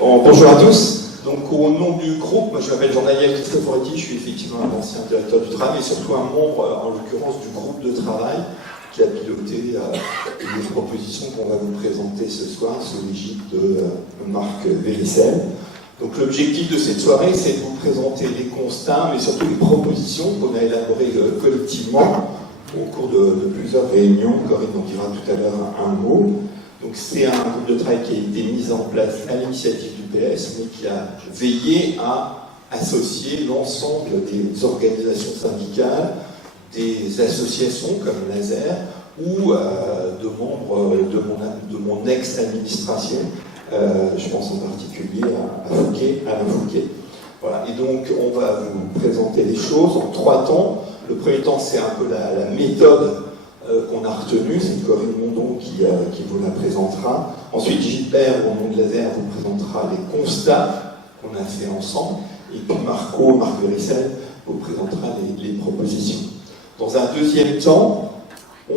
Bon, bonjour à tous. Donc, au nom du groupe, moi je m'appelle Jean-Daniel Cristoforetti, je suis effectivement un ancien directeur du travail, mais surtout un membre, en l'occurrence, du groupe de travail qui a piloté les propositions qu'on va vous présenter ce soir sous l'égide de Marc Véricel. Donc, l'objectif de cette soirée, c'est de vous présenter les constats, mais surtout les propositions qu'on a élaborées collectivement au cours de plusieurs réunions. Corinne en dira tout à l'heure un mot. Donc c'est un groupe de travail qui a été mis en place à l'initiative du PS, mais qui a veillé à associer l'ensemble des organisations syndicales, des associations comme Laser, ou de membres de mon ex-administration. Je pense en particulier à Alain Fouquet. Voilà. Et donc on va vous présenter les choses en 3 temps. Le premier temps, c'est un peu la méthode qu'on a retenue, c'est Corinne Mondon qui vous la présentera. Ensuite, Gilbert, au nom de Laser, vous présentera les constats qu'on a fait ensemble. Et puis Marc Véricel vous présentera les propositions. Dans un deuxième temps, on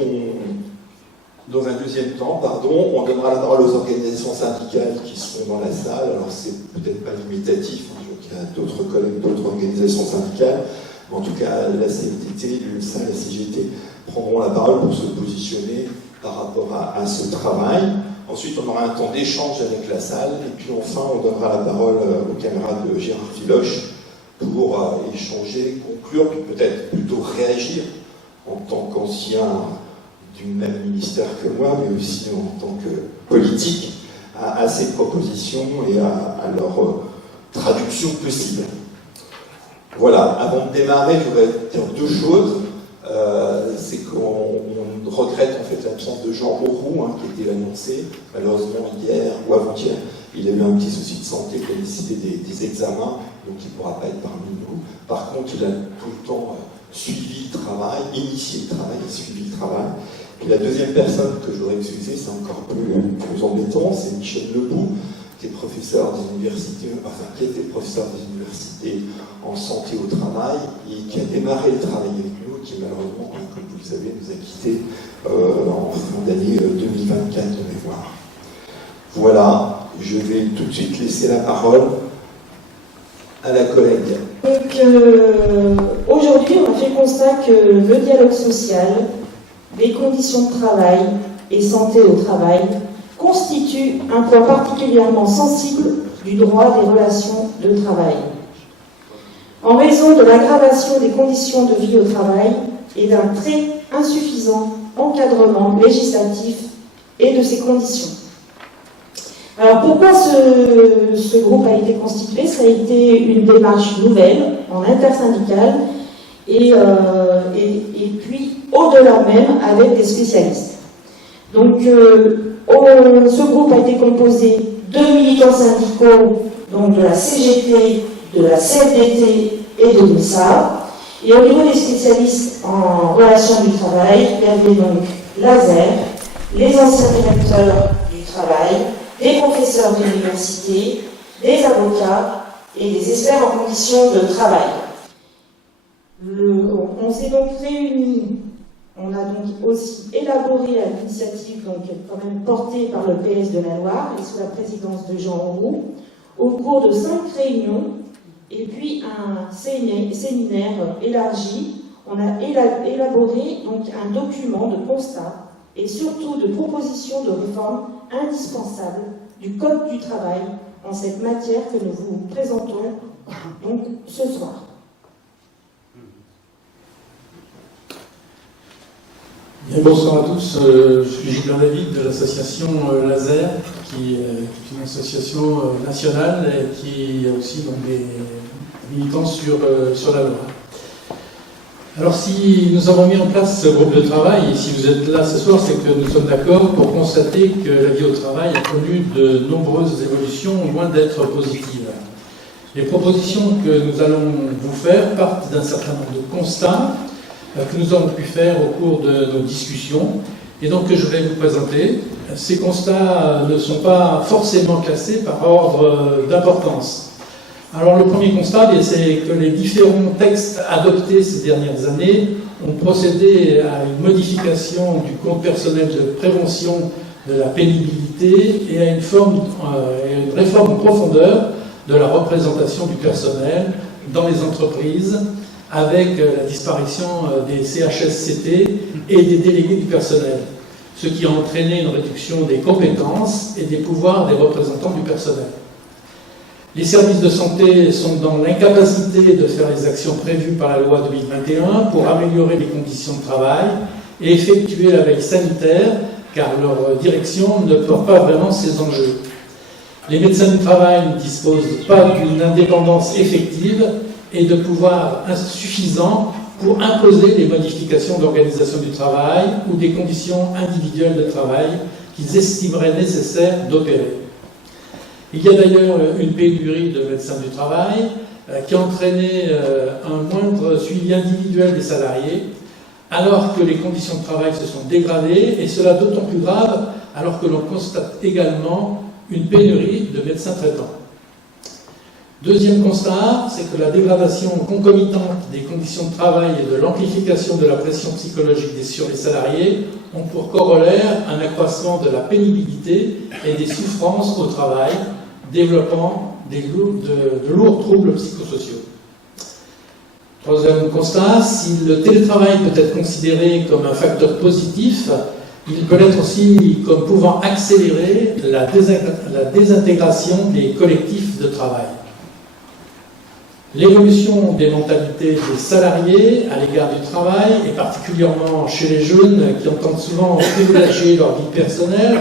donnera la parole aux organisations syndicales qui seront dans la salle. Alors, c'est peut-être pas limitatif, hein, il y a d'autres collègues, d'autres organisations syndicales. Mais en tout cas, la CFDT, l'UNSA, la CGT prendront la parole pour se positionner par rapport à ce travail. Ensuite, on aura un temps d'échange avec la salle. Et puis enfin, on donnera la parole aux camarades de Gérard Filoche pour échanger, conclure, puis peut-être plutôt réagir en tant qu'ancien du même ministère que moi, mais aussi en tant que politique, à ces propositions et à leur traduction possible. Voilà, avant de démarrer, je voudrais dire 2 choses. C'est qu'on regrette en fait l'absence de Jean Auroux, qui était annoncé. Malheureusement, hier ou avant-hier, il a eu un petit souci de santé qui a nécessité des examens, donc il ne pourra pas être parmi nous. Par contre, il a tout le temps suivi le travail, initié le travail et suivi le travail. Et la deuxième personne que je voudrais excuser, c'est encore plus embêtant, c'est Michel Lebout, qui est professeur des universités, qui était professeur des universités en santé au travail et qui a démarré le travail avec nous, qui malheureusement, comme vous le savez, nous a quittés en fin d'année 2024 de mémoire. Voilà, je vais tout de suite laisser la parole à la collègue. Donc aujourd'hui, on a fait le constat que le dialogue social, les conditions de travail et santé au travail constitue un point particulièrement sensible du droit des relations de travail. En raison de l'aggravation des conditions de vie au travail et d'un très insuffisant encadrement législatif et de ces conditions. Alors pourquoi ce groupe a été constitué? Ça a été une démarche nouvelle, en intersyndicale, et puis au-delà même avec des spécialistes. Donc ce groupe a été composé de militants syndicaux, donc de la CGT, de la CFDT et de l'UNSA. Et au niveau des spécialistes en relations du travail, il y avait donc Laser, les anciens directeurs du travail, des professeurs d'université, des avocats et des experts en conditions de travail. On s'est donc réunis. On a donc aussi élaboré à l'initiative, donc quand même portée par le PS de la Loire et sous la présidence de Jean Auroux, au cours de 5 réunions et puis un séminaire élargi. On a élaboré donc un document de constat et surtout de propositions de réforme indispensables du Code du travail en cette matière que nous vous présentons donc ce soir. Bien, bonsoir à tous, je suis Gilbert David de l'association Laser, qui est une association nationale et qui a aussi donc, des militants sur la Loire. Alors si nous avons mis en place ce groupe de travail, et si vous êtes là ce soir, c'est que nous sommes d'accord pour constater que la vie au travail a connu de nombreuses évolutions, loin d'être positives. Les propositions que nous allons vous faire partent d'un certain nombre de constats que nous avons pu faire au cours de nos discussions et donc que je vais vous présenter. Ces constats ne sont pas forcément classés par ordre d'importance. Alors le premier constat, c'est que les différents textes adoptés ces dernières années ont procédé à une modification du Code personnel de prévention de la pénibilité et à une réforme en profondeur de la représentation du personnel dans les entreprises, avec la disparition des CHSCT et des délégués du personnel, ce qui a entraîné une réduction des compétences et des pouvoirs des représentants du personnel. Les services de santé sont dans l'incapacité de faire les actions prévues par la loi 2021 pour améliorer les conditions de travail et effectuer la veille sanitaire, car leur direction ne porte pas vraiment ces enjeux. Les médecins du travail ne disposent pas d'une indépendance effective et de pouvoirs insuffisants pour imposer les modifications d'organisation du travail ou des conditions individuelles de travail qu'ils estimeraient nécessaire d'opérer. Il y a d'ailleurs une pénurie de médecins du travail qui a entraîné un moindre suivi individuel des salariés, alors que les conditions de travail se sont dégradées, et cela d'autant plus grave alors que l'on constate également une pénurie de médecins traitants. Deuxième constat, c'est que la dégradation concomitante des conditions de travail et de l'amplification de la pression psychologique sur les salariés ont pour corollaire un accroissement de la pénibilité et des souffrances au travail, développant de lourds troubles psychosociaux. Troisième constat, si le télétravail peut être considéré comme un facteur positif, il peut l'être aussi comme pouvant accélérer la désintégration des collectifs de travail. L'évolution des mentalités des salariés à l'égard du travail, et particulièrement chez les jeunes qui entendent souvent privilégier leur vie personnelle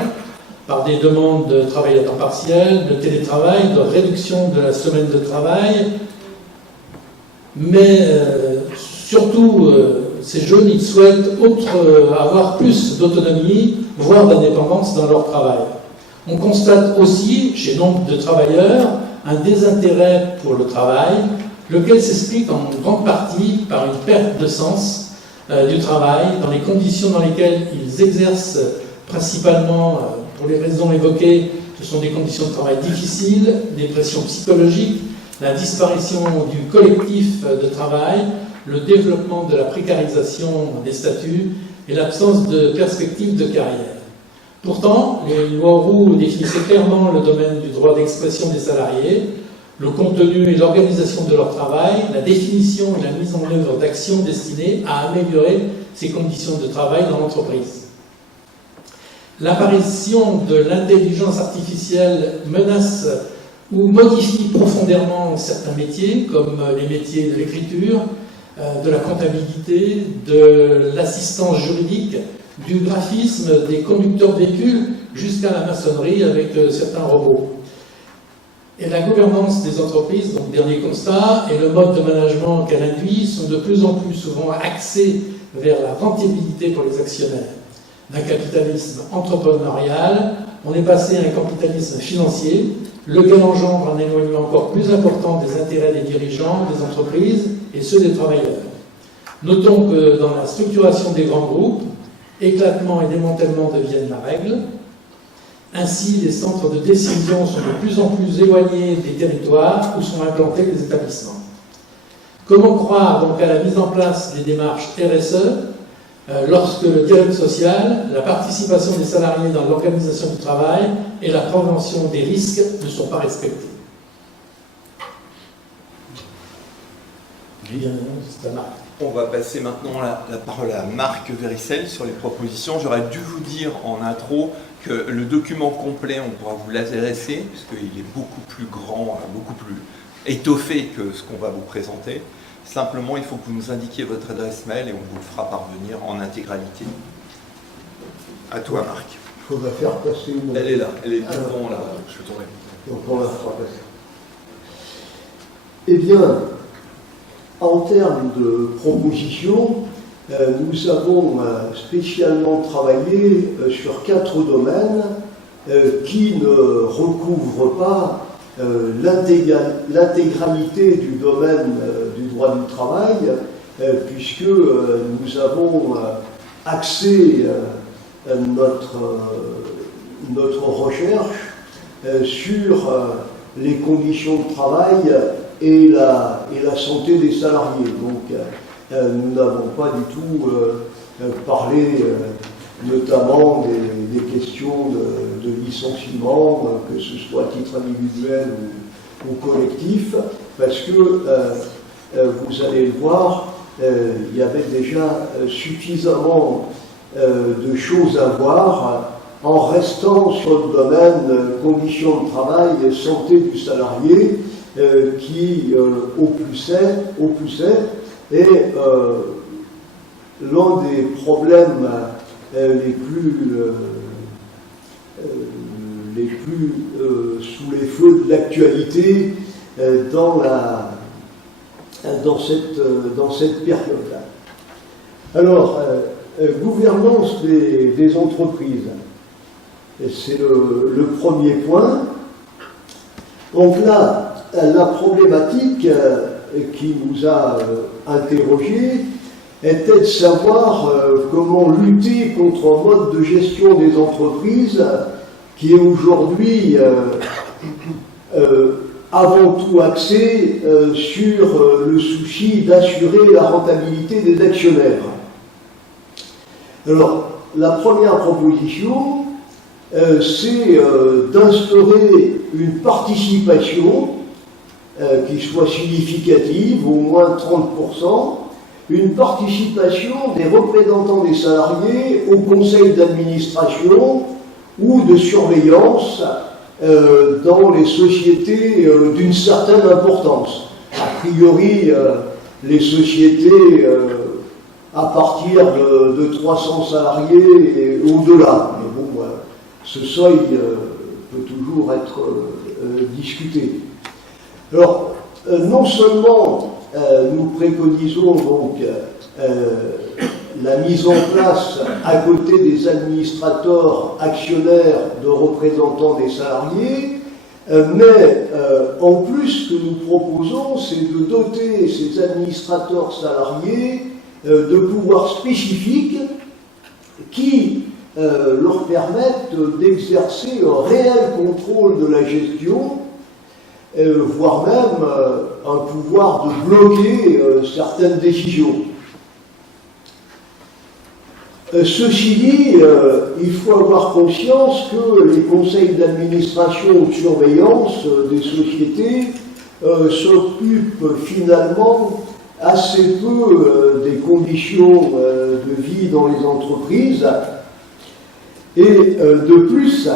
par des demandes de travail à temps partiel, de télétravail, de réduction de la semaine de travail, mais surtout ces jeunes, ils souhaitent avoir plus d'autonomie, voire d'indépendance dans leur travail. On constate aussi, chez nombre de travailleurs, un désintérêt pour le travail, lequel s'explique en grande partie par une perte de sens du travail, dans les conditions dans lesquelles ils exercent principalement, pour les raisons évoquées, ce sont des conditions de travail difficiles, des pressions psychologiques, la disparition du collectif de travail, le développement de la précarisation des statuts et l'absence de perspective de carrière. Pourtant, les lois Roux définissaient clairement le domaine du droit d'expression des salariés, le contenu et l'organisation de leur travail, la définition et la mise en œuvre d'actions destinées à améliorer ces conditions de travail dans l'entreprise. L'apparition de l'intelligence artificielle menace ou modifie profondément certains métiers, comme les métiers de l'écriture, de la comptabilité, de l'assistance juridique, du graphisme, des conducteurs de véhicules, jusqu'à la maçonnerie avec certains robots. Et la gouvernance des entreprises, donc dernier constat, et le mode de management qu'elle induit sont de plus en plus souvent axés vers la rentabilité pour les actionnaires. D'un capitalisme entrepreneurial, on est passé à un capitalisme financier, lequel engendre un éloignement encore plus important des intérêts des dirigeants des entreprises et ceux des travailleurs. Notons que dans la structuration des grands groupes, éclatement et démantèlement deviennent la règle. Ainsi, les centres de décision sont de plus en plus éloignés des territoires où sont implantés les établissements. Comment croire donc à la mise en place des démarches RSE lorsque le dialogue social, la participation des salariés dans l'organisation du travail et la prévention des risques ne sont pas respectés? On va passer maintenant la parole à Marc Véricel sur les propositions. J'aurais dû vous dire en intro que le document complet, on pourra vous l'adresser, puisqu'il est beaucoup plus grand, beaucoup plus étoffé que ce qu'on va vous présenter. Simplement, il faut que vous nous indiquiez votre adresse mail et on vous le fera parvenir en intégralité. À toi, Marc. Il faudra faire passer une... Elle est là, elle est devant là. Je t'aurai. Donc on la fera passer. Eh bien, en termes de propositions, nous avons spécialement travaillé sur 4 domaines qui ne recouvrent pas l'intégralité du domaine du droit du travail, puisque nous avons axé notre recherche sur les conditions de travail et la santé des salariés. Donc nous n'avons pas du tout parlé notamment des questions de licenciement, que ce soit à titre individuel ou collectif, parce que vous allez le voir, il y avait déjà suffisamment de choses à voir en restant sur le domaine conditions de travail et santé du salarié, qui au plus est l'un des problèmes les plus sous les feux de l'actualité dans cette période-là. Alors, gouvernance des entreprises, c'est le premier point. Donc là, la problématique qui nous a interrogés était de savoir comment lutter contre un mode de gestion des entreprises qui est aujourd'hui avant tout axé sur le souci d'assurer la rentabilité des actionnaires. Alors, la première proposition, c'est d'instaurer une participation qui soit significative, au moins 30%, une participation des représentants des salariés au conseil d'administration ou de surveillance dans les sociétés d'une certaine importance. A priori, les sociétés à partir de 300 salariés et au-delà. Mais bon, ce seuil peut toujours être discuté. Alors, non seulement nous préconisons donc la mise en place, à côté des administrateurs actionnaires, de représentants des salariés, mais en plus, ce que nous proposons, c'est de doter ces administrateurs salariés de pouvoirs spécifiques qui leur permettent d'exercer un réel contrôle de la gestion, voire même un pouvoir de bloquer certaines décisions. Ceci dit, il faut avoir conscience que les conseils d'administration ou de surveillance des sociétés s'occupent finalement assez peu des conditions de vie dans les entreprises. Et de plus,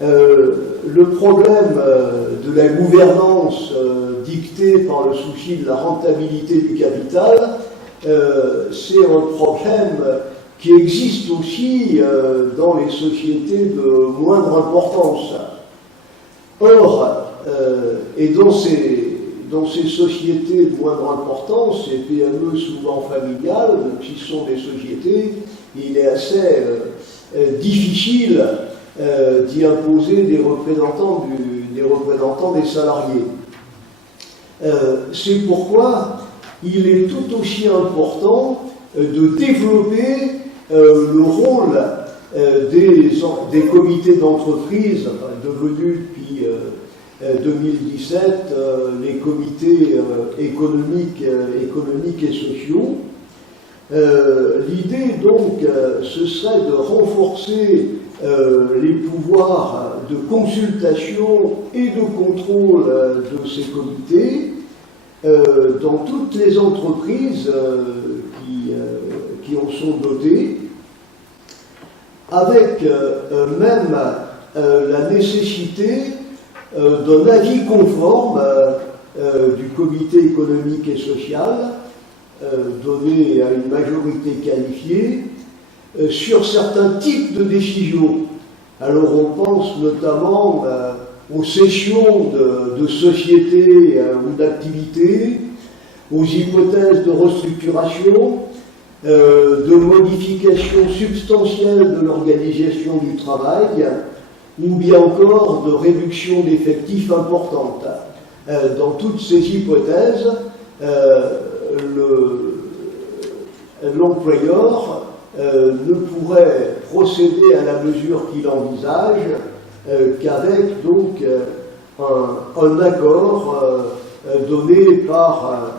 le problème de la gouvernance dictée par le souci de la rentabilité du capital, c'est un problème qui existe aussi dans les sociétés de moindre importance. Or, et dans ces sociétés de moindre importance, ces PME souvent familiales, qui sont des sociétés, il est assez difficile d'y imposer des représentants des salariés. C'est pourquoi il est tout aussi important de développer le rôle des comités d'entreprise, devenus depuis 2017 les comités économiques et sociaux. L'idée donc, ce serait de renforcer les pouvoirs de consultation et de contrôle de ces comités dans toutes les entreprises qui en sont dotées, avec même la nécessité d'un avis conforme du comité économique et social, donné à une majorité qualifiée, sur certains types de décisions. Alors on pense notamment aux cessions de sociétés ou d'activités, aux hypothèses de restructuration, de modifications substantielles de l'organisation du travail, ou bien encore de réduction d'effectifs importantes. Dans toutes ces hypothèses, l'employeur ne pourrait procéder à la mesure qu'il envisage qu'avec donc un accord donné par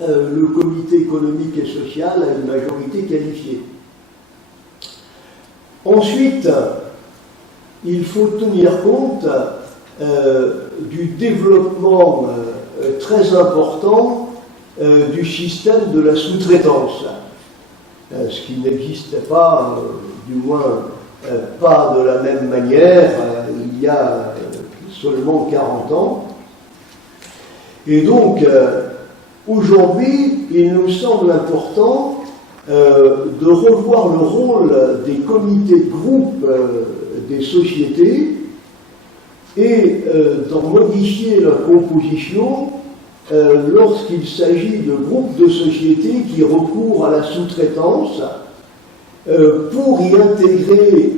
le comité économique et social à une majorité qualifiée. Ensuite, il faut tenir compte du développement très important du système de la sous-traitance, ce qui n'existait pas, du moins pas de la même manière, il y a seulement 40 ans. Et donc, aujourd'hui, il nous semble important de revoir le rôle des comités de groupe des sociétés et d'en modifier la composition lorsqu'il s'agit de groupes de sociétés qui recourent à la sous-traitance pour y intégrer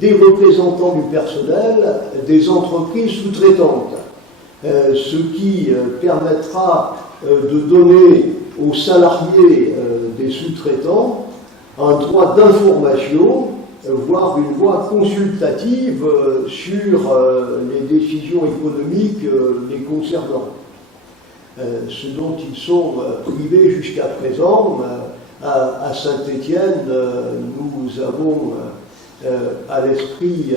des représentants du personnel des entreprises sous-traitantes, ce qui permettra de donner aux salariés des sous-traitants un droit d'information, voire une voix consultative sur les décisions économiques les concernant. Ce dont ils sont privés jusqu'à présent. À Saint-Étienne, nous avons à l'esprit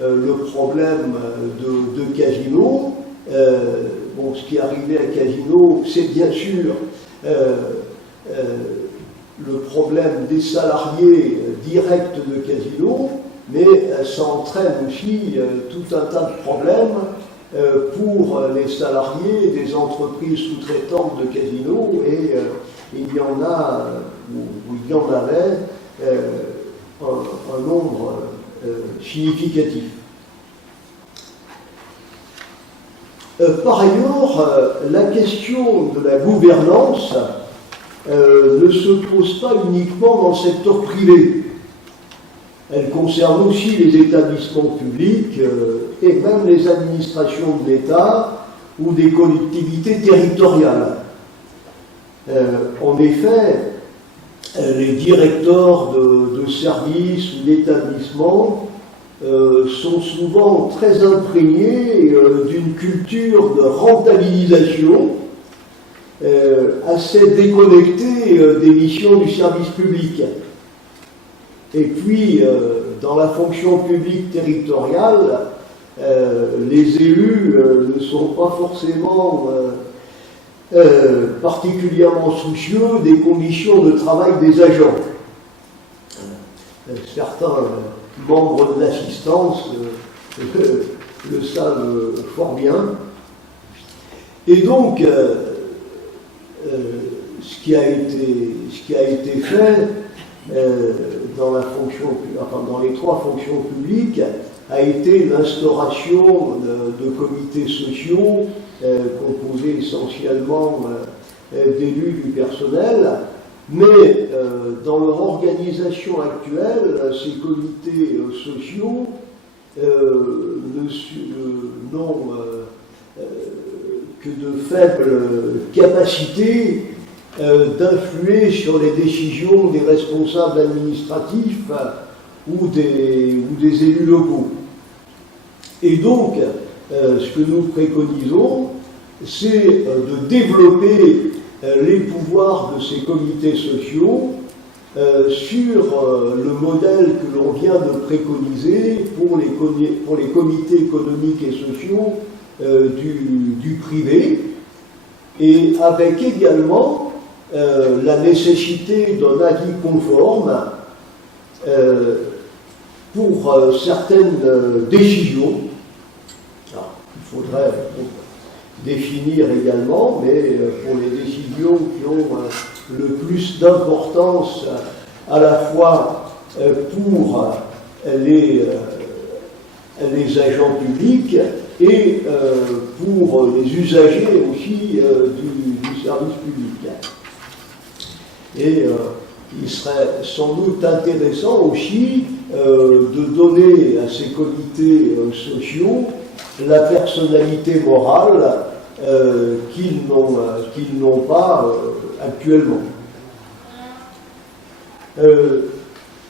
le problème de Casino. Bon, ce qui est arrivé à Casino, c'est bien sûr le problème des salariés directs de Casino, mais ça entraîne aussi tout un tas de problèmes pour les salariés des entreprises sous-traitantes de Casino, et il y en a, ou il y en avait, un nombre significatif. Par ailleurs, la question de la gouvernance ne se pose pas uniquement dans le secteur privé. Elle concerne aussi les établissements publics et même les administrations de l'État ou des collectivités territoriales. En effet, les directeurs de services ou d'établissements sont souvent très imprégnés d'une culture de rentabilisation assez déconnectée des missions du service public. Et puis, dans la fonction publique territoriale, les élus ne sont pas forcément particulièrement soucieux des conditions de travail des agents. Certains membres de l'assistance le savent fort bien. Et donc, ce qui a été fait dans les trois fonctions publiques a été l'instauration de comités sociaux composés essentiellement d'élus du personnel, mais dans leur organisation actuelle, ces comités sociaux n'ont que de faibles capacités d'influer sur les décisions des responsables administratifs ou des élus locaux. Et donc, ce que nous préconisons, c'est de développer les pouvoirs de ces comités sociaux sur le modèle que l'on vient de préconiser pour les comités économiques et sociaux du privé, et avec également la nécessité d'un avis conforme pour certaines décisions. Alors, il faudrait définir également, mais pour les décisions qui ont le plus d'importance à la fois pour les agents publics et pour les usagers aussi du service public. Et il serait sans doute intéressant aussi de donner à ces comités sociaux la personnalité morale qu'ils n'ont pas actuellement.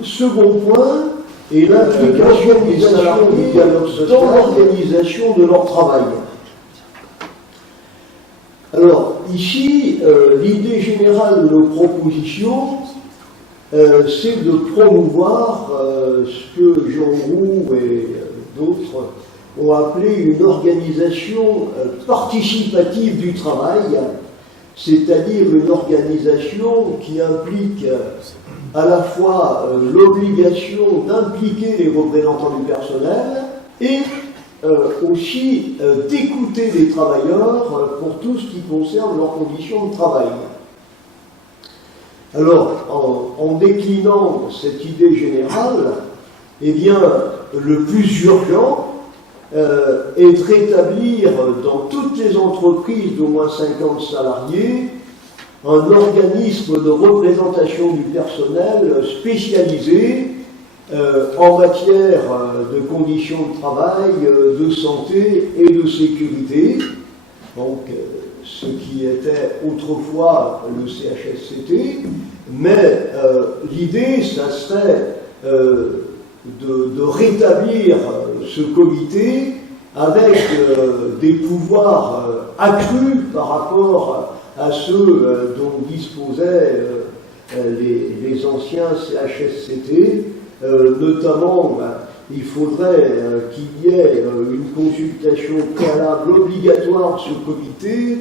Second point est l'implication des salariés dans l'organisation de leur travail. Alors, ici, l'idée générale de nos propositions c'est de promouvoir ce que Jean Roux et d'autres ont appelé une organisation participative du travail, c'est-à-dire une organisation qui implique à la fois l'obligation d'impliquer les représentants du personnel et aussi d'écouter les travailleurs pour tout ce qui concerne leurs conditions de travail. Alors, en déclinant cette idée générale, eh bien, le plus urgent est de rétablir dans toutes les entreprises d'au moins 50 salariés un organisme de représentation du personnel spécialisé en matière de conditions de travail, de santé et de sécurité. Donc, ce qui était autrefois le CHSCT, mais l'idée, ça serait de rétablir ce comité avec des pouvoirs accrus par rapport à ceux dont disposaient les anciens CHSCT, notamment il faudrait qu'il y ait une consultation préalable obligatoire de ce comité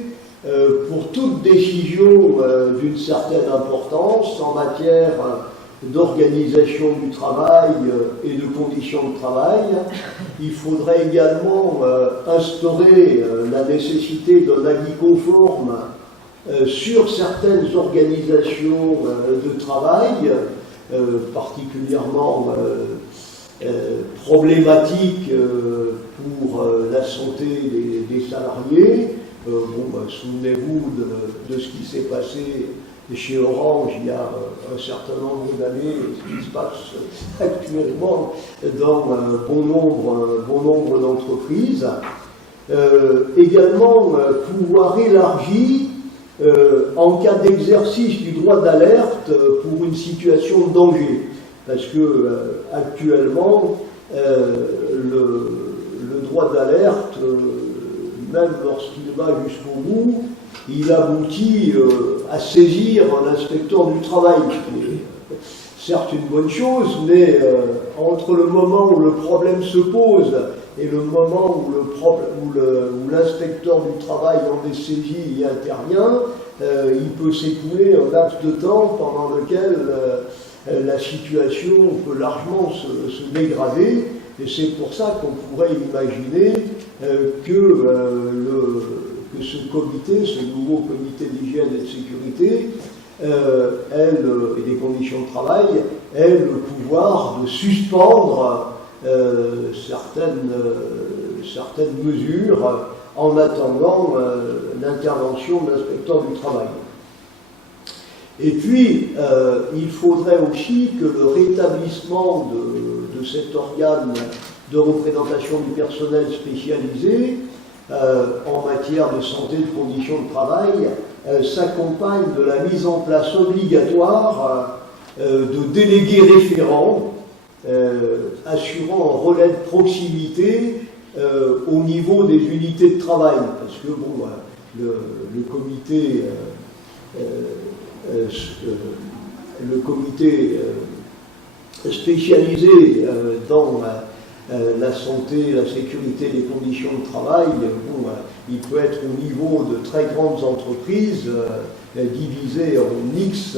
pour toute décision d'une certaine importance en matière d'organisation du travail et de conditions de travail. Il faudrait également instaurer la nécessité d'un avis conforme sur certaines organisations de travail, particulièrement problématiques pour la santé des salariés. Souvenez-vous de ce qui s'est passé chez Orange il y a un certain nombre d'années, ce qui se passe actuellement dans bon nombre d'entreprises. Également, pouvoir élargi en cas d'exercice du droit d'alerte pour une situation de danger. Parce que actuellement, le droit d'alerte, même lorsqu'il va jusqu'au bout, il aboutit à saisir un inspecteur du travail, qui est certes une bonne chose, mais entre le moment où le problème se pose et le moment où l'inspecteur du travail en est saisi et intervient, il peut s'écouler un laps de temps pendant lequel la situation peut largement se dégrader, et c'est pour ça qu'on pourrait imaginer que ce comité, ce nouveau comité d'hygiène et de sécurité, et des conditions de travail, ait le pouvoir de suspendre certaines mesures en attendant l'intervention de l'inspecteur du travail. Et puis, il faudrait aussi que le rétablissement de cet organe de représentation du personnel spécialisé en matière de santé et de conditions de travail s'accompagne de la mise en place obligatoire de délégués référents assurant un relais de proximité au niveau des unités de travail. Parce que le comité spécialisé dans la santé, la sécurité et les conditions de travail, il peut être au niveau de très grandes entreprises divisées en X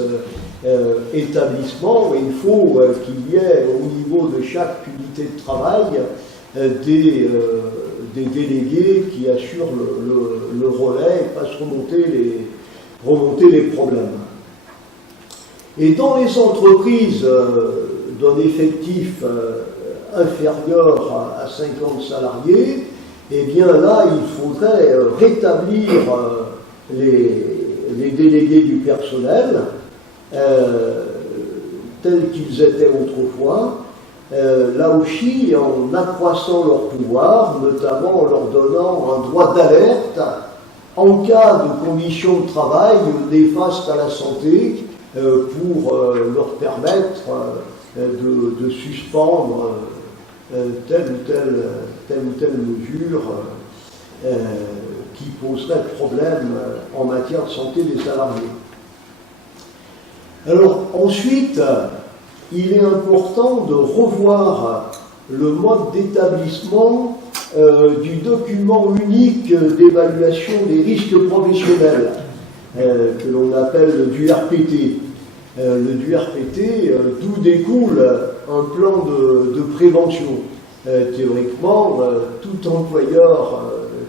établissements, et il faut qu'il y ait au niveau de chaque unité de travail des délégués qui assurent le relais et fassent remonter les problèmes. Et dans les entreprises d'un effectif inférieur à 50 salariés, eh bien là, il faudrait rétablir les délégués du personnel tels qu'ils étaient autrefois, là aussi en accroissant leur pouvoir, notamment en leur donnant un droit d'alerte en cas de conditions de travail néfastes à la santé, pour leur permettre de suspendre telle ou telle mesure qui poserait problème en matière de santé des salariés. Alors ensuite, il est important de revoir le mode d'établissement du document unique d'évaluation des risques professionnels, que l'on appelle du RPT. Le DURPT, d'où découle un plan de prévention. Théoriquement, tout employeur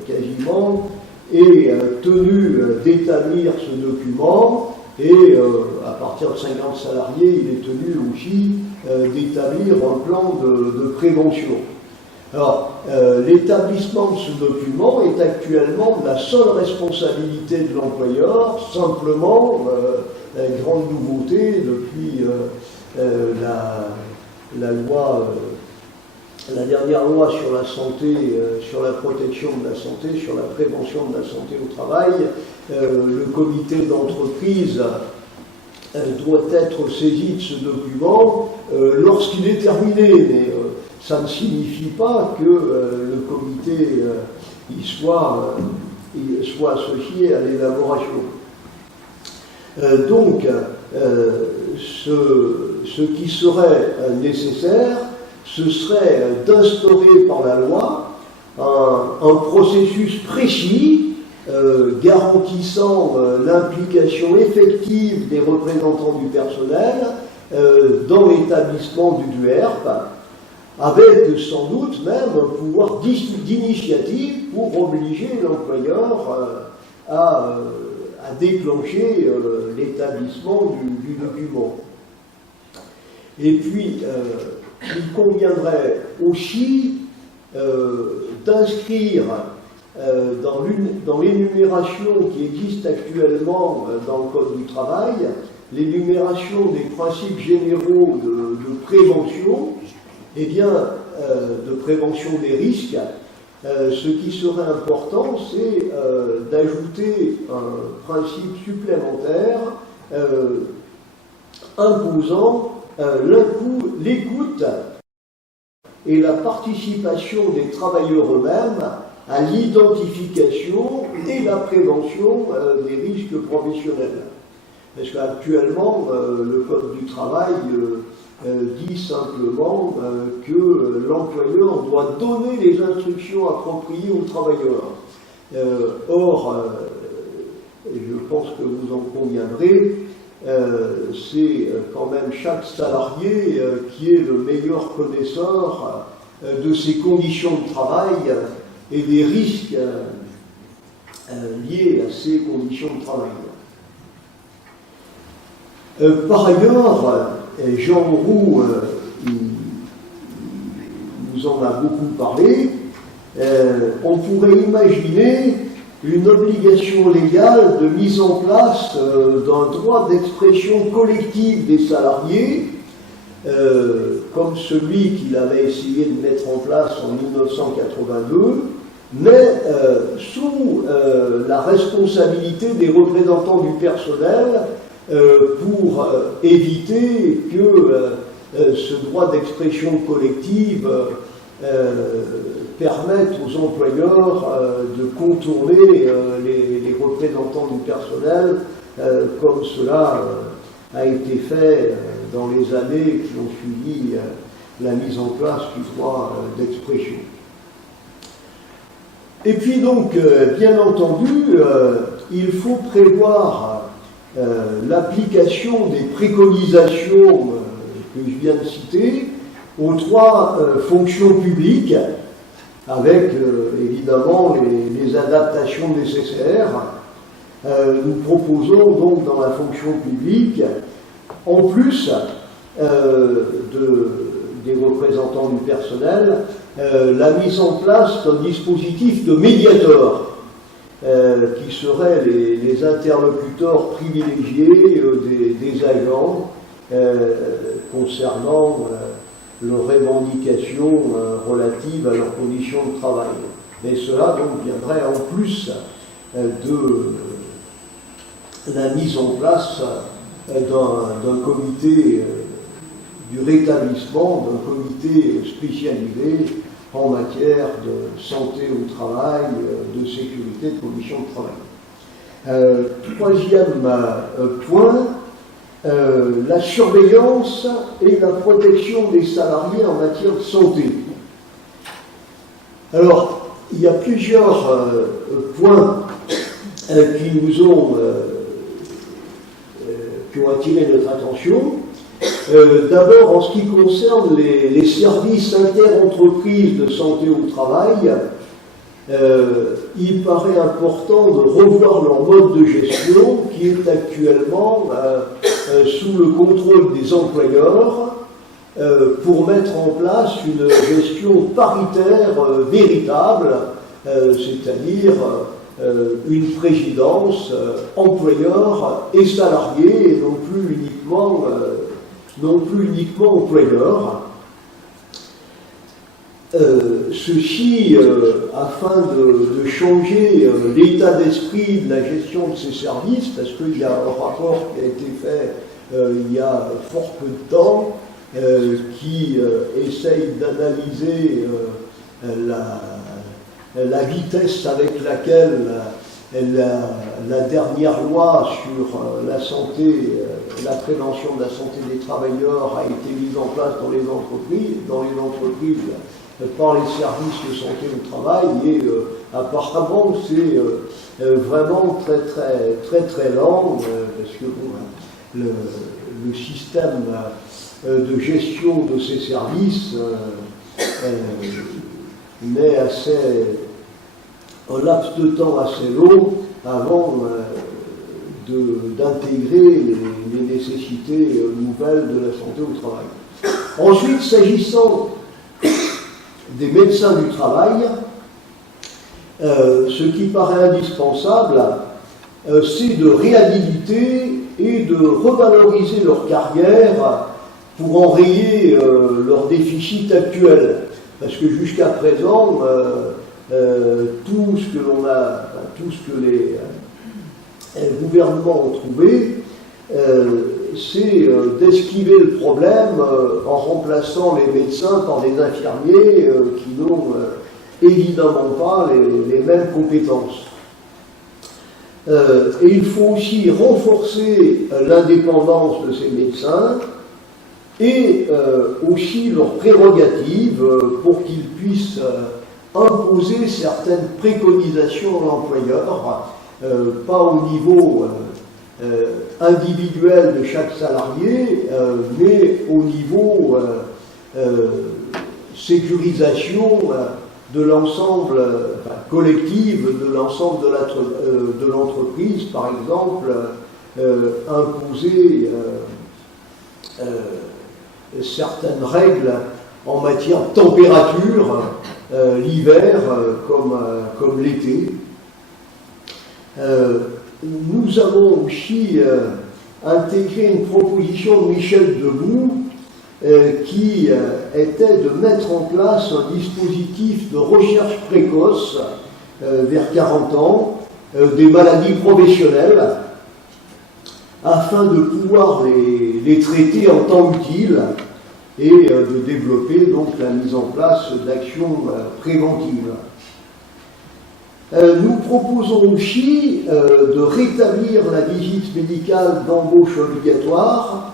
quasiment est tenu d'établir ce document et à partir de 50 salariés, il est tenu aussi d'établir un plan de prévention. Alors, l'établissement de ce document est actuellement la seule responsabilité de l'employeur, simplement, la grande nouveauté depuis la loi, la dernière loi sur la santé, sur la protection de la santé, sur la prévention de la santé au travail, le comité d'entreprise doit être saisi de ce document lorsqu'il est terminé, mais ça ne signifie pas que le comité soit associé à l'élaboration. Donc, ce qui serait nécessaire, ce serait d'instaurer par la loi un processus précis garantissant l'implication effective des représentants du personnel dans l'établissement du DUERP, avec sans doute même un pouvoir d'initiative pour obliger l'employeur à déclencher l'établissement du document. Et puis, il conviendrait aussi d'inscrire dans l'énumération qui existe actuellement dans le Code du travail, l'énumération des principes généraux de prévention, eh bien, de prévention des risques. Ce qui serait important, c'est d'ajouter un principe supplémentaire imposant l'écoute et la participation des travailleurs eux-mêmes à l'identification et la prévention des risques professionnels. Parce qu'actuellement, le Code du travail dit simplement que l'employeur doit donner les instructions appropriées aux travailleurs. Or, je pense que vous en conviendrez, c'est quand même chaque salarié qui est le meilleur connaisseur de ses conditions de travail et des risques liés à ces conditions de travail. Par ailleurs, Jean Roux nous en a beaucoup parlé, on pourrait imaginer une obligation légale de mise en place d'un droit d'expression collective des salariés, comme celui qu'il avait essayé de mettre en place en 1982, mais sous la responsabilité des représentants du personnel pour éviter que ce droit d'expression collective permettent aux employeurs de contourner les représentants du personnel comme cela a été fait dans les années qui ont suivi la mise en place du droit d'expression. Et puis donc, bien entendu, il faut prévoir l'application des préconisations que je viens de citer aux trois fonctions publiques, avec évidemment les adaptations nécessaires. Nous proposons donc dans la fonction publique, en plus des représentants du personnel, la mise en place d'un dispositif de médiateur qui seraient les interlocuteurs privilégiés des agents concernant leurs revendications relatives à leurs conditions de travail. Mais cela donc viendrait en plus de la mise en place d'un comité du rétablissement, d'un comité spécialisé en matière de santé au travail, de sécurité, de conditions de travail. Troisième point, la surveillance et la protection des salariés en matière de santé. Alors, il y a plusieurs points qui ont attiré notre attention. D'abord, en ce qui concerne les services interentreprises de santé au travail, il paraît important de revoir leur mode de gestion qui est actuellement sous le contrôle des employeurs pour mettre en place une gestion paritaire véritable, c'est-à-dire une présidence employeur et salarié et non plus uniquement employeur. Ceci afin de changer l'état d'esprit de la gestion de ces services, parce qu'il y a un rapport qui a été fait il y a fort peu de temps qui essaye d'analyser la vitesse avec laquelle la dernière loi sur la santé, la prévention de la santé des travailleurs a été mise en place dans les entreprises par les services de santé au travail, et apparemment c'est vraiment très lent, parce que le système de gestion de ces services met un laps de temps assez long avant d'intégrer les nécessités nouvelles de la santé au travail. Ensuite, s'agissant des médecins du travail, ce qui paraît indispensable, c'est de réhabiliter et de revaloriser leur carrière pour enrayer leur déficit actuel. Parce que jusqu'à présent, tout ce que les gouvernements ont trouvé, c'est d'esquiver le problème en remplaçant les médecins par des infirmiers qui n'ont évidemment pas les mêmes compétences. Et il faut aussi renforcer l'indépendance de ces médecins et aussi leurs prérogatives pour qu'ils puissent imposer certaines préconisations à l'employeur, pas au niveau individuel de chaque salarié, mais au niveau sécurisation de l'ensemble, collective de l'ensemble de l'entreprise, par exemple, imposer certaines règles en matière de température, l'hiver comme l'été. Nous avons aussi intégré une proposition de Michel Debout qui était de mettre en place un dispositif de recherche précoce vers 40 ans des maladies professionnelles afin de pouvoir les traiter en temps utile et de développer donc la mise en place d'actions préventives. Nous proposons aussi de rétablir la visite médicale d'embauche obligatoire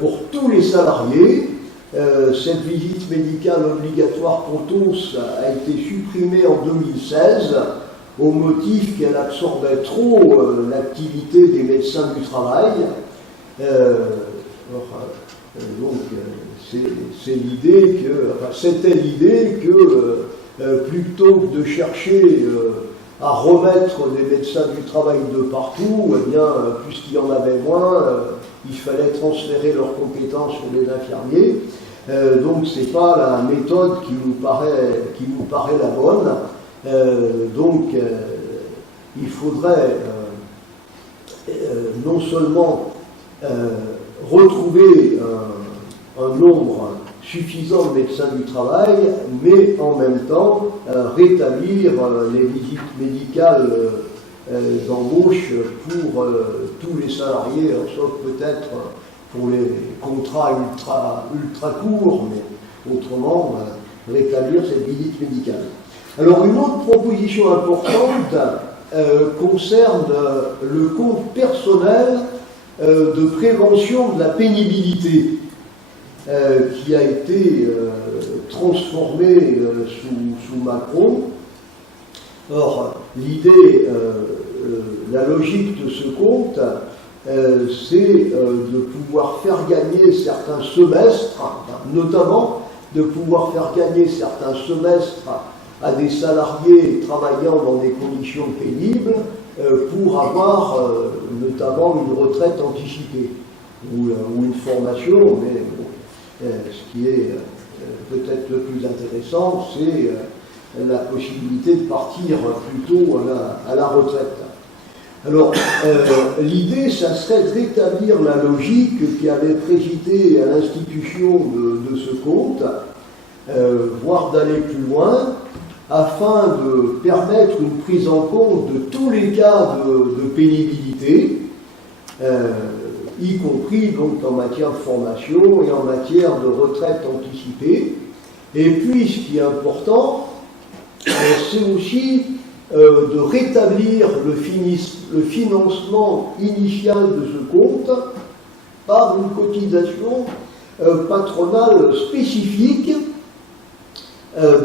pour tous les salariés. Cette visite médicale obligatoire pour tous a été supprimée en 2016 au motif qu'elle absorbait trop l'activité des médecins du travail. C'était l'idée que plutôt que de chercher à remettre des médecins du travail de partout, eh bien, puisqu'il y en avait moins, il fallait transférer leurs compétences sur les infirmiers. Donc ce n'est pas la méthode qui nous paraît la bonne. Il faudrait non seulement retrouver un nombre suffisant de médecins du travail, mais en même temps rétablir les visites médicales d'embauche pour tous les salariés, sauf peut-être pour les contrats ultra courts, mais autrement rétablir cette visite médicale. Alors une autre proposition importante concerne le compte personnel de prévention de la pénibilité qui a été transformé sous Macron. Or, l'idée, la logique de ce compte, c'est de pouvoir faire gagner certains semestres, notamment de pouvoir faire gagner certains semestres à des salariés travaillant dans des conditions pénibles pour avoir notamment une retraite anticipée ou une formation, mais ce qui est peut-être le plus intéressant, c'est la possibilité de partir plutôt à la retraite. Alors, l'idée, ça serait de rétablir la logique qui avait présidé à l'institution de ce compte, voire d'aller plus loin, afin de permettre une prise en compte de tous les cas de pénibilité, y compris donc en matière de formation et en matière de retraite anticipée. Et puis, ce qui est important, c'est aussi de rétablir le financement initial de ce compte par une cotisation patronale spécifique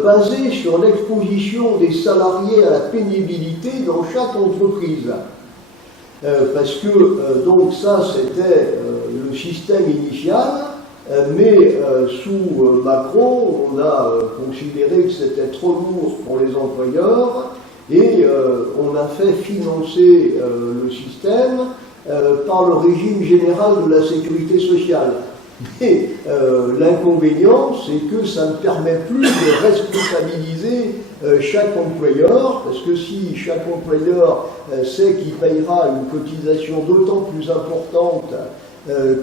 basée sur l'exposition des salariés à la pénibilité dans chaque entreprise. Parce que, donc ça, c'était le système initial, mais sous Macron, on a considéré que c'était trop lourd pour les employeurs et on a fait financer le système par le régime général de la sécurité sociale. Mais l'inconvénient, c'est que ça ne permet plus de responsabiliser chaque employeur, parce que si chaque employeur sait qu'il payera une cotisation d'autant plus importante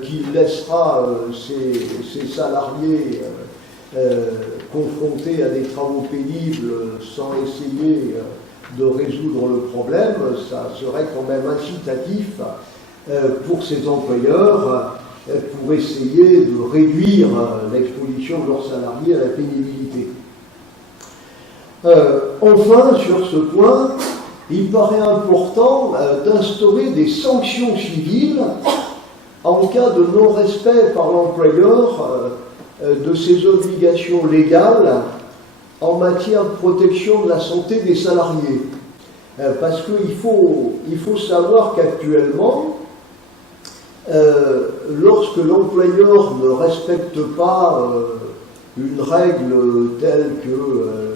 qu'il laissera ses salariés confrontés à des travaux pénibles sans essayer de résoudre le problème, ça serait quand même incitatif pour ces employeurs pour essayer de réduire l'exposition de leurs salariés à la pénibilité. Enfin, sur ce point, il paraît important d'instaurer des sanctions civiles en cas de non-respect par l'employeur de ses obligations légales en matière de protection de la santé des salariés. Parce qu'il faut savoir qu'actuellement, lorsque l'employeur ne respecte pas une règle telle que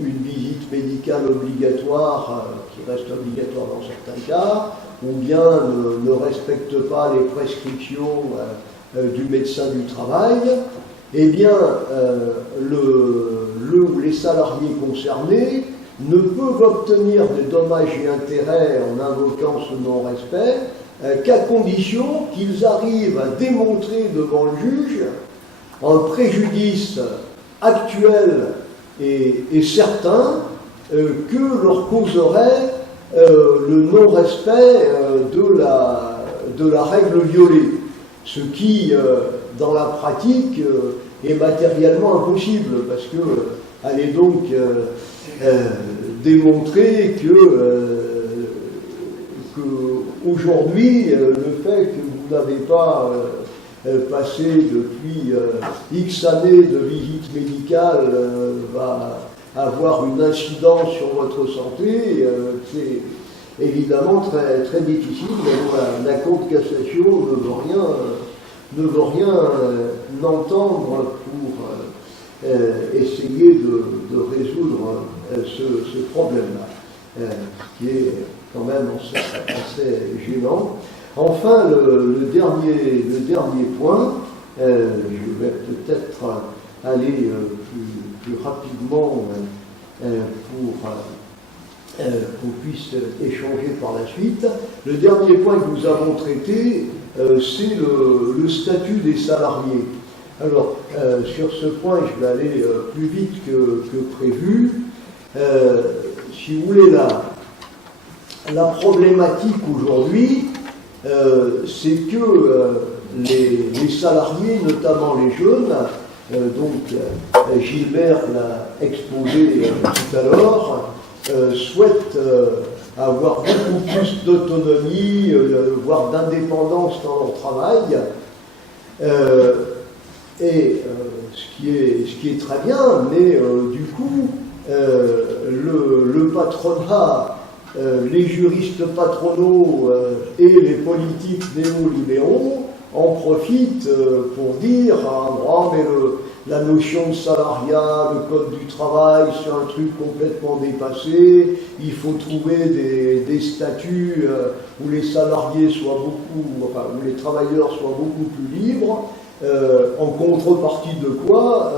une visite médicale obligatoire, qui reste obligatoire dans certains cas, ou bien ne respecte pas les prescriptions du médecin du travail, eh bien, les salariés concernés ne peuvent obtenir des dommages et intérêts en invoquant ce non-respect qu'à condition qu'ils arrivent à démontrer devant le juge un préjudice actuel et certain que leur causerait le non-respect de la règle violée, ce qui, dans la pratique, est matériellement impossible, parce que aller donc démontrer que aujourd'hui, le fait que vous n'avez pas passé depuis X années de visite médicale va avoir une incidence sur votre santé, c'est évidemment très, très difficile. La Cour de cassation ne veut rien entendre pour essayer de résoudre ce problème-là, qui est quand même assez gênant. Enfin, le dernier point, je vais peut-être aller plus rapidement pour qu'on puisse échanger par la suite. Le dernier point que nous avons traité, c'est le statut des salariés. Alors, sur ce point, je vais aller plus vite que prévu. Si vous voulez, la problématique aujourd'hui, c'est que les salariés, notamment les jeunes, donc Gilbert l'a exposé tout à l'heure, souhaitent avoir beaucoup plus d'autonomie, voire d'indépendance dans leur travail. Ce qui est très bien, mais du coup, le patronat, les juristes patronaux et les politiques néolibéraux en profitent pour dire mais la notion de salariat, le code du travail, c'est un truc complètement dépassé, il faut trouver des statuts où les salariés soient où les travailleurs soient beaucoup plus libres, en contrepartie de quoi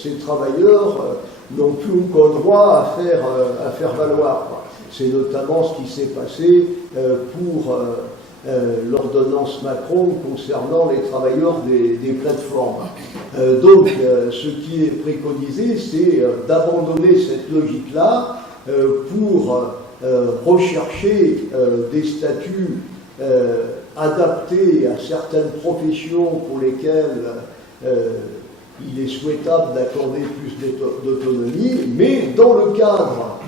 ces travailleurs n'ont plus aucun droit à faire valoir. C'est notamment ce qui s'est passé pour l'ordonnance Macron concernant les travailleurs des plateformes. Donc, ce qui est préconisé, c'est d'abandonner cette logique-là pour rechercher des statuts adaptés à certaines professions pour lesquelles il est souhaitable d'accorder plus d'autonomie, mais dans le cadre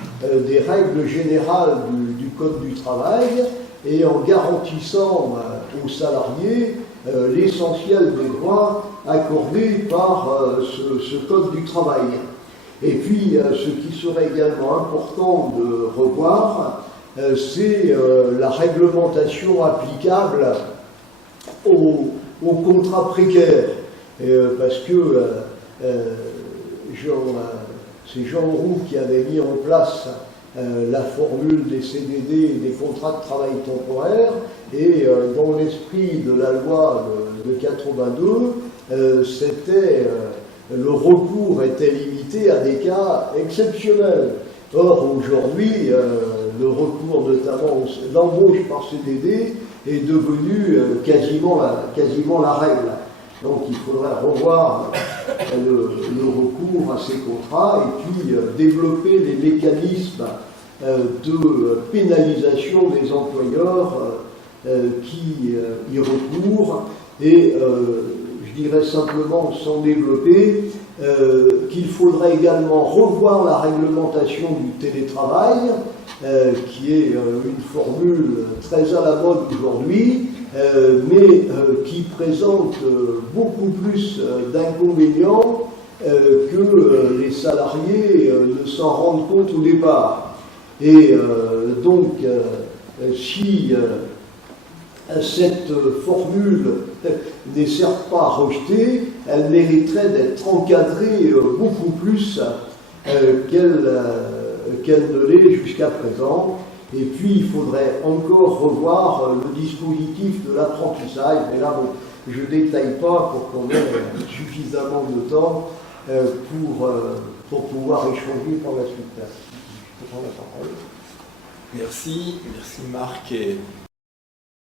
des règles générales du Code du travail et en garantissant aux salariés l'essentiel des droits accordés par ce Code du travail. Et puis, ce qui serait également important de revoir, c'est la réglementation applicable aux contrats précaires. Parce que c'est Jean Roux qui avait mis en place la formule des CDD et des contrats de travail temporaire, et dans l'esprit de la loi de 82, le recours était limité à des cas exceptionnels. Or, aujourd'hui, le recours notamment l'embauche par CDD est devenu quasiment la règle. Donc il faudrait revoir le recours à ces contrats et puis développer les mécanismes de pénalisation des employeurs qui y recourent, et je dirais simplement, sans développer, qu'il faudrait également revoir la réglementation du télétravail, qui est une formule très à la mode aujourd'hui, mais qui présente beaucoup plus d'inconvénients que les salariés ne s'en rendent compte au départ. Et donc, si cette formule n'est certes pas rejetée, elle mériterait d'être encadrée beaucoup plus qu'elle ne l'est jusqu'à présent. Et puis, il faudrait encore revoir le dispositif de l'apprentissage. Mais là, bon, je ne détaille pas pour qu'on ait suffisamment de temps pour pouvoir échanger par la suite. Je prends la parole. Merci Marc. Et